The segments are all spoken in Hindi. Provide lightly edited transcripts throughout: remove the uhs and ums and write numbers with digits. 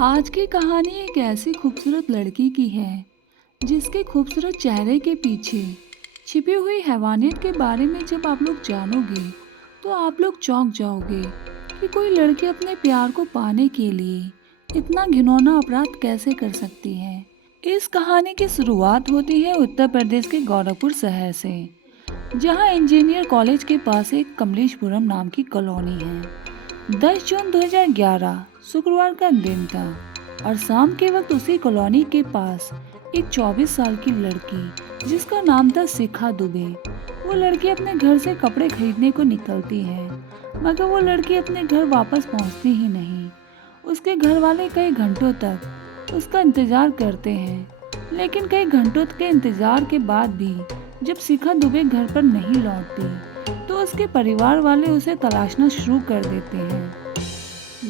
आज की कहानी एक ऐसी खूबसूरत लड़की की है जिसके खूबसूरत चेहरे के पीछे छिपी हुई हैवानियत के बारे में जब आप लोग जानोगे तो आप लोग चौंक जाओगे कि कोई लड़की अपने प्यार को पाने के लिए इतना घिनौना अपराध कैसे कर सकती है। इस कहानी की शुरुआत होती है उत्तर प्रदेश के गोरखपुर शहर से, जहां इंजीनियर कॉलेज के पास एक कमलेशपुरम नाम की कॉलोनी है। 10 जून 2011 शुक्रवार का दिन था और शाम के वक्त उसी कॉलोनी के पास एक 24 साल की लड़की जिसका नाम था शिखा दुबे, वो लड़की अपने घर से कपड़े खरीदने को निकलती है, मगर वो लड़की अपने घर वापस पहुंचती ही नहीं। उसके घर वाले कई घंटों तक उसका इंतजार करते हैं, लेकिन कई घंटों के इंतजार के बाद भी जब शिखा दुबे घर पर नहीं लौटती तो उसके परिवार वाले उसे तलाशना शुरू कर देते हैं।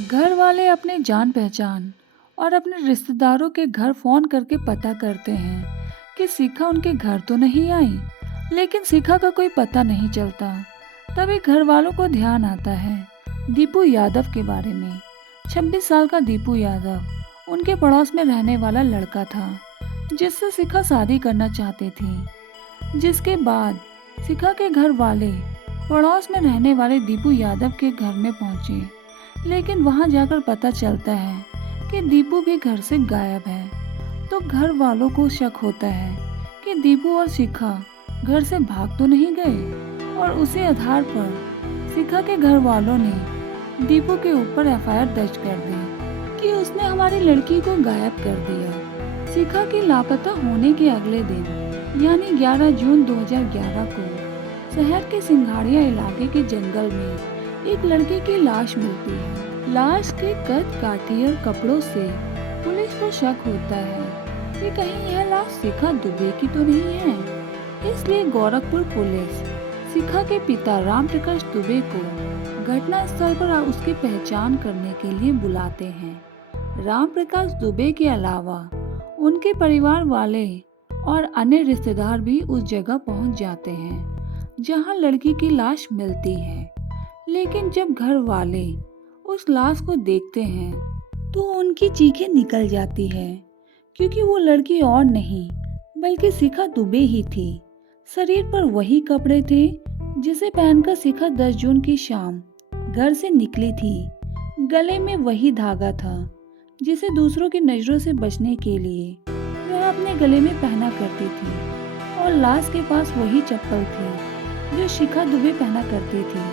घर वाले अपने जान पहचान और अपने रिश्तेदारों के घर फोन करके पता करते हैं कि शिखा उनके घर तो नहीं आई, लेकिन शिखा का कोई पता नहीं चलता। तभी घर वालों को ध्यान आता है दीपू यादव के बारे में। 26 साल का दीपू यादव उनके पड़ोस में रहने वाला लड़का था जिससे शिखा शादी करना चाहती थी। जिसके बाद शिखा के घर वाले पड़ोस में रहने वाले दीपू यादव के घर में पहुंचे, लेकिन वहां जाकर पता चलता है कि दीपू भी घर से गायब है। तो घर वालों को शक होता है कि दीपू और शिखा घर से भाग तो नहीं गए, और उसी आधार पर शिखा के घर वालों ने दीपू के ऊपर एफआईआर दर्ज कर दी कि उसने हमारी लड़की को गायब कर दिया। शिखा के लापता होने के अगले दिन यानी 11 जून 2011 को शहर के सिंघाड़िया इलाके के जंगल में एक लड़की की लाश मिलती है। लाश के कद काठी और कपड़ों से पुलिस को शक होता है कि कहीं यह लाश शिखा दुबे की तो नहीं है। इसलिए गोरखपुर पुलिस शिखा के पिता राम प्रकाश दुबे को घटना स्थल पर उसकी पहचान करने के लिए बुलाते हैं। राम प्रकाश दुबे के अलावा उनके परिवार वाले और अन्य रिश्तेदार भी उस जगह पहुंच जाते हैं जहां लड़की की लाश मिलती है। लेकिन जब घर वाले उस लाश को देखते हैं तो उनकी चीखें निकल जाती है, क्योंकि वो लड़की और नहीं बल्कि शिखा दुबे ही थी। शरीर पर वही कपड़े थे जिसे पहनकर शिखा 10 जून की शाम घर से निकली थी। गले में वही धागा था जिसे दूसरों की नजरों से बचने के लिए वह अपने गले में पहना करती थी, और लाश के पास वही चप्पल थी जो शिखा दुबे पहना करती थी।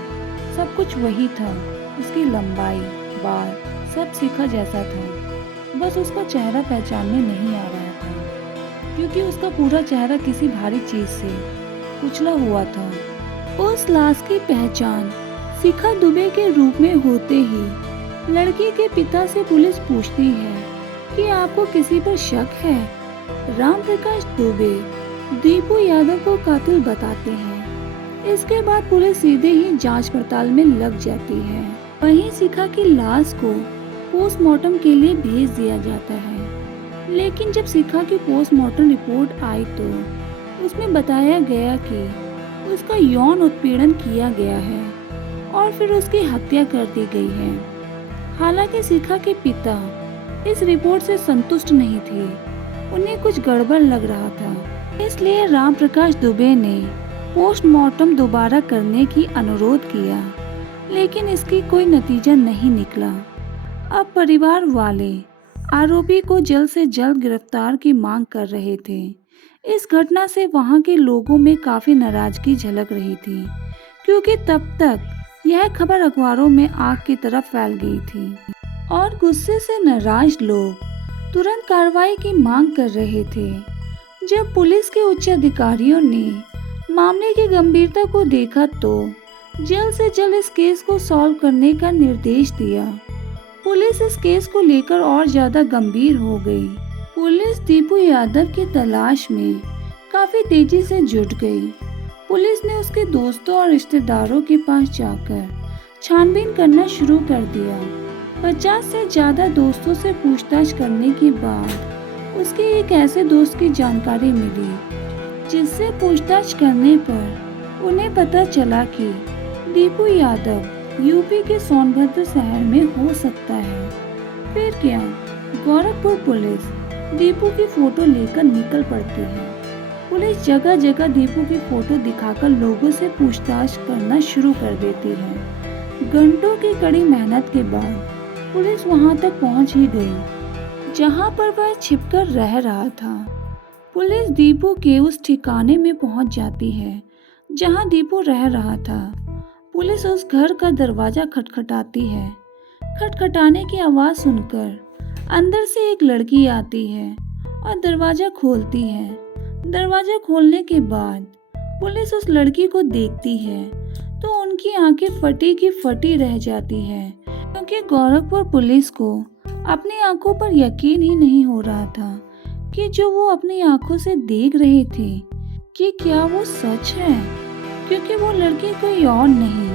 सब कुछ वही था, उसकी लंबाई, बाल, सब शिखा जैसा था। बस उसका चेहरा पहचान में नहीं आ रहा था, क्योंकि उसका पूरा चेहरा किसी भारी चीज से कुचला हुआ था। उस लाश की पहचान शिखा दुबे के रूप में होते ही लड़की के पिता से पुलिस पूछती है कि आपको किसी पर शक है। राम प्रकाश दुबे दीपू यादव को कातिल बताते हैं। इसके बाद पुलिस सीधे ही जांच पड़ताल में लग जाती है। वहीं शिखा की लाश को पोस्टमार्टम के लिए भेज दिया जाता है, लेकिन जब शिखा की पोस्टमार्टम रिपोर्ट आई तो उसमें बताया गया कि उसका यौन उत्पीड़न किया गया है और फिर उसकी हत्या कर दी गई है। हालांकि शिखा के पिता इस रिपोर्ट से संतुष्ट नहीं थे, उन्हें कुछ गड़बड़ लग रहा था। इसलिए राम प्रकाश दुबे ने पोस्टमार्टम दोबारा करने की अनुरोध किया, लेकिन इसकी कोई नतीजा नहीं निकला। अब परिवार वाले आरोपी को जल्द से जल्द गिरफ्तार की मांग कर रहे थे। इस घटना से वहां के लोगों में काफी नाराजगी झलक रही थी, क्योंकि तब तक यह खबर अखबारों में आग की तरह फैल गई थी और गुस्से से नाराज लोग तुरंत कार्रवाई की मांग कर रहे थे। जब पुलिस के उच्च अधिकारियों ने मामले की गंभीरता को देखा तो जल्द से जल्द इस केस को सॉल्व करने का निर्देश दिया। पुलिस इस केस को लेकर और ज्यादा गंभीर हो गई। पुलिस दीपू यादव की तलाश में काफी तेजी से जुट गई। पुलिस ने उसके दोस्तों और रिश्तेदारों के पास जाकर छानबीन करना शुरू कर दिया। 50 से ज्यादा दोस्तों से पूछताछ करने के बाद उसके एक ऐसे दोस्त की जानकारी मिली, जिससे पूछताछ करने पर उन्हें पता चला कि दीपू यादव यूपी के सोनभद्र शहर में हो सकता है। फिर क्या, गोरखपुर पुलिस दीपू की फोटो लेकर निकल पड़ती है। पुलिस जगह जगह दीपू की फोटो दिखाकर लोगों से पूछताछ करना शुरू कर देती है। घंटों की कड़ी मेहनत के बाद पुलिस वहां तक पहुंच ही गई जहां पर वह छिपकर रह रहा था। पुलिस दीपू के उस ठिकाने में पहुंच जाती है जहां दीपू रह रहा था। पुलिस उस घर का दरवाजा खटखटाती है। खटखटाने की आवाज सुनकर अंदर से एक लड़की आती है और दरवाजा खोलती है। दरवाजा खोलने के बाद पुलिस उस लड़की को देखती है तो उनकी आंखें फटी की फटी रह जाती है, क्योंकि गोरखपुर पुलिस को अपनी आंखों पर यकीन ही नहीं हो रहा था कि जो वो अपनी आंखों से देख रहे थे कि क्या वो सच है, क्योंकि वो लड़की कोई और नहीं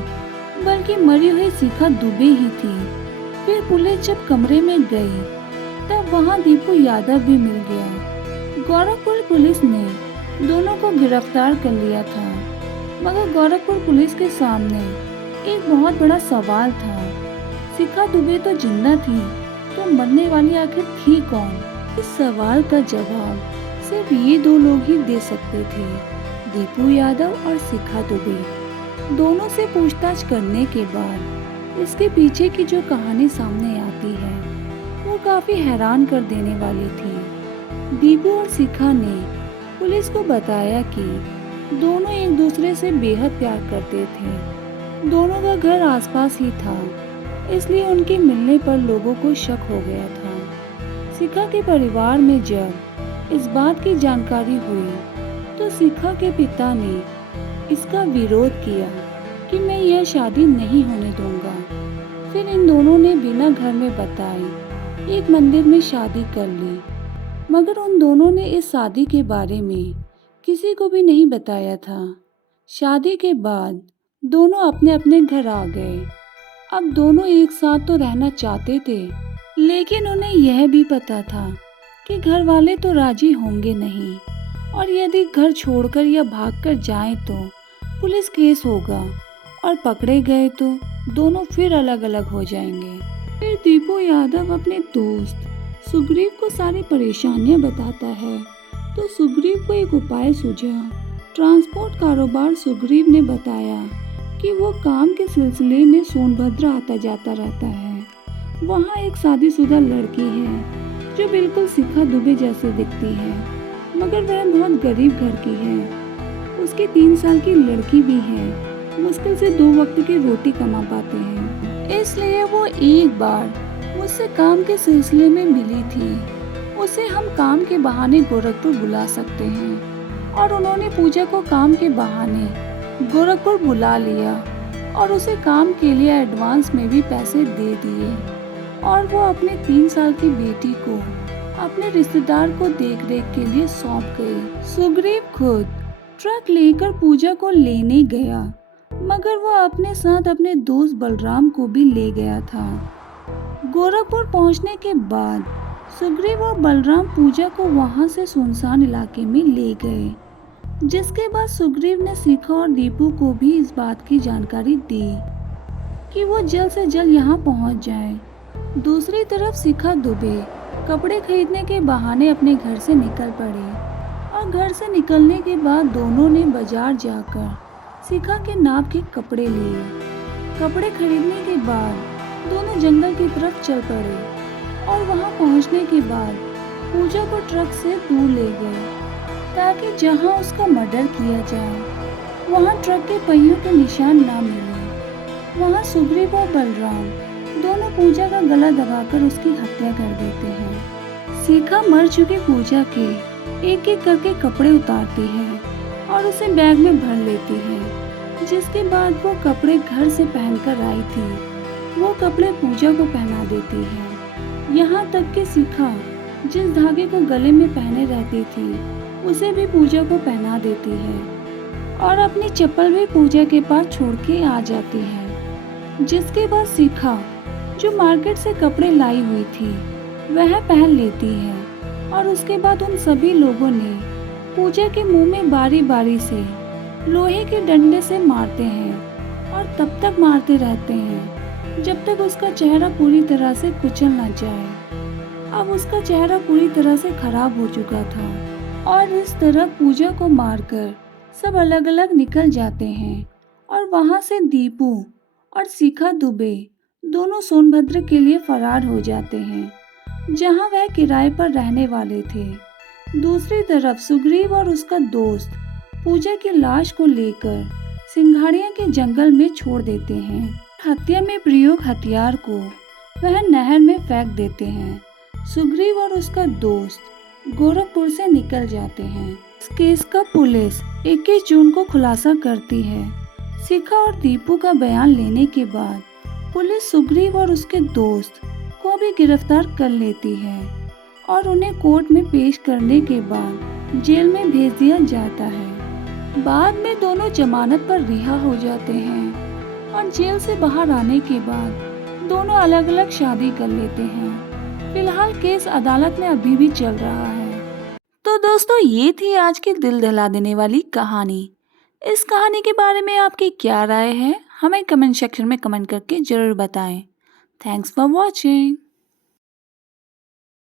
बल्कि मरी हुई शिखा दुबे ही थी। फिर पुलिस जब कमरे में गई तब वहां दीपू यादव भी मिल गया। गोरखपुर पुलिस ने दोनों को गिरफ्तार कर लिया था, मगर गोरखपुर पुलिस के सामने एक बहुत बड़ा सवाल था। शिखा दुबे तो जिंदा थी, तो मरने वाली आखिर थी कौन? इस सवाल का जवाब सिर्फ ये दो लोग ही दे सकते थे, दीपू यादव और शिखा दुबे। दोनों से पूछताछ करने के बाद इसके पीछे की जो कहानी सामने आती है वो काफी हैरान कर देने वाली थी। दीपू और शिखा ने पुलिस को बताया कि दोनों एक दूसरे से बेहद प्यार करते थे। दोनों का घर आसपास ही था, इसलिए उनके मिलने पर लोगों को शक हो गया था। शिखा के परिवार में जब इस बात की जानकारी हुई तो शिखा के पिता ने इसका विरोध किया कि मैं यह शादी नहीं होने दूंगा। फिर इन दोनों ने बिना घर में बताए एक मंदिर में शादी कर ली, मगर उन दोनों ने इस शादी के बारे में किसी को भी नहीं बताया था। शादी के बाद दोनों अपने अपने घर आ गए। अब दोनों एक साथ तो रहना चाहते थे, लेकिन उन्हें यह भी पता था कि घर वाले तो राजी होंगे नहीं, और यदि घर छोड़कर या भागकर जाएं तो पुलिस केस होगा और पकड़े गए तो दोनों फिर अलग अलग हो जाएंगे। फिर दीपू यादव अपने दोस्त सुग्रीव को सारी परेशानियां बताता है, तो सुग्रीव को एक उपाय सूझा। ट्रांसपोर्ट कारोबार सुग्रीव ने बताया कि वो काम के सिलसिले में सोनभद्र आता जाता रहता है। वहाँ एक शादीशुदा लड़की है जो बिल्कुल शिखा दुबे जैसे दिखती है, मगर वह बहुत गरीब घर की है। उसकी 3 साल की लड़की भी है। मुश्किल से 2 वक्त की रोटी कमा पाते हैं, इसलिए वो एक बार मुझसे काम के सिलसिले में मिली थी। उसे हम काम के बहाने गोरखपुर बुला सकते हैं, और उन्होंने पूजा को काम के बहाने गोरखपुर बुला लिया और उसे काम के लिए एडवांस में भी पैसे दे दिए, और वो अपने 3 साल की बेटी को अपने रिश्तेदार को देखरेख के लिए सौंप गई। सुग्रीव खुद ट्रक लेकर पूजा को लेने गया, मगर वो अपने साथ अपने दोस्त बलराम को भी ले गया था। गोरखपुर पहुंचने के बाद सुग्रीव और बलराम पूजा को वहां से सुनसान इलाके में ले गए, जिसके बाद सुग्रीव ने शिखा और दीपू को भी इस बात की जानकारी दी कि वो जल्द से जल्द यहाँ पहुँच जाए। दूसरी तरफ शिखा दुबे कपड़े खरीदने के बहाने अपने घर से निकल पड़े, और घर से निकलने के बाद दोनों ने बाजार जाकर शिखा के नाप के कपड़े लिए। कपड़े खरीदने के बाद दोनों जंगल की तरफ चल पड़े, और वहां पहुंचने के बाद पूजा को ट्रक से दूर ले गए ताकि जहां उसका मर्डर किया जाए वहां ट्रक के पहियों के निशान ना मिले। वहां सुग्रीव और बलराम दोनों पूजा का गला दबाकर उसकी हत्या कर देते हैं। शिखा मर चुकी पूजा के एक एक करके कपड़े उतारती है और उसे बैग में भर लेती है, जिसके बाद वो कपड़े घर से पहनकर आई थी वो कपड़े पूजा को पहना देती है। यहाँ तक कि शिखा जिस धागे को गले में पहने रहती थी उसे भी पूजा को पहना देती है, और अपनी चप्पल भी पूजा के पास छोड़ के आ जाती है। जिसके बाद शिखा जो मार्केट से कपड़े लाई हुई थी वह पहन लेती है, और उसके बाद उन सभी लोगों ने पूजा के मुंह में बारी बारी से लोहे के डंडे से मारते हैं, और तब तक मारते रहते हैं जब तक उसका चेहरा पूरी तरह से कुचल न जाए। अब उसका चेहरा पूरी तरह से खराब हो चुका था और इस तरह पूजा को मारकर सब अलग अलग निकल जाते हैं और वहां से दीपू और शिखा दुबे दोनों सोनभद्र के लिए फरार हो जाते हैं, जहां वह किराए पर रहने वाले थे। दूसरी तरफ सुग्रीव और उसका दोस्त पूजा की लाश को लेकर सिंघाड़िया के जंगल में छोड़ देते हैं। हत्या में प्रयोग हथियार को वह नहर में फेंक देते हैं। सुग्रीव और उसका दोस्त गोरखपुर से निकल जाते हैं। इस केस का पुलिस 21 जून को खुलासा करती है। शिखा और दीपू का बयान लेने के बाद पुलिस सुग्रीव और उसके दोस्त को भी गिरफ्तार कर लेती है और उन्हें कोर्ट में पेश करने के बाद जेल में भेज दिया जाता है। बाद में दोनों जमानत पर रिहा हो जाते हैं और जेल से बाहर आने के बाद दोनों अलग अलग शादी कर लेते हैं। फिलहाल केस अदालत में अभी भी चल रहा है। तो दोस्तों, ये थी आज की दिल दहला देने वाली कहानी। इस कहानी के बारे में आपकी क्या राय है, हमें कमेंट सेक्शन में कमेंट करके जरूर बताएं। Thanks for watching.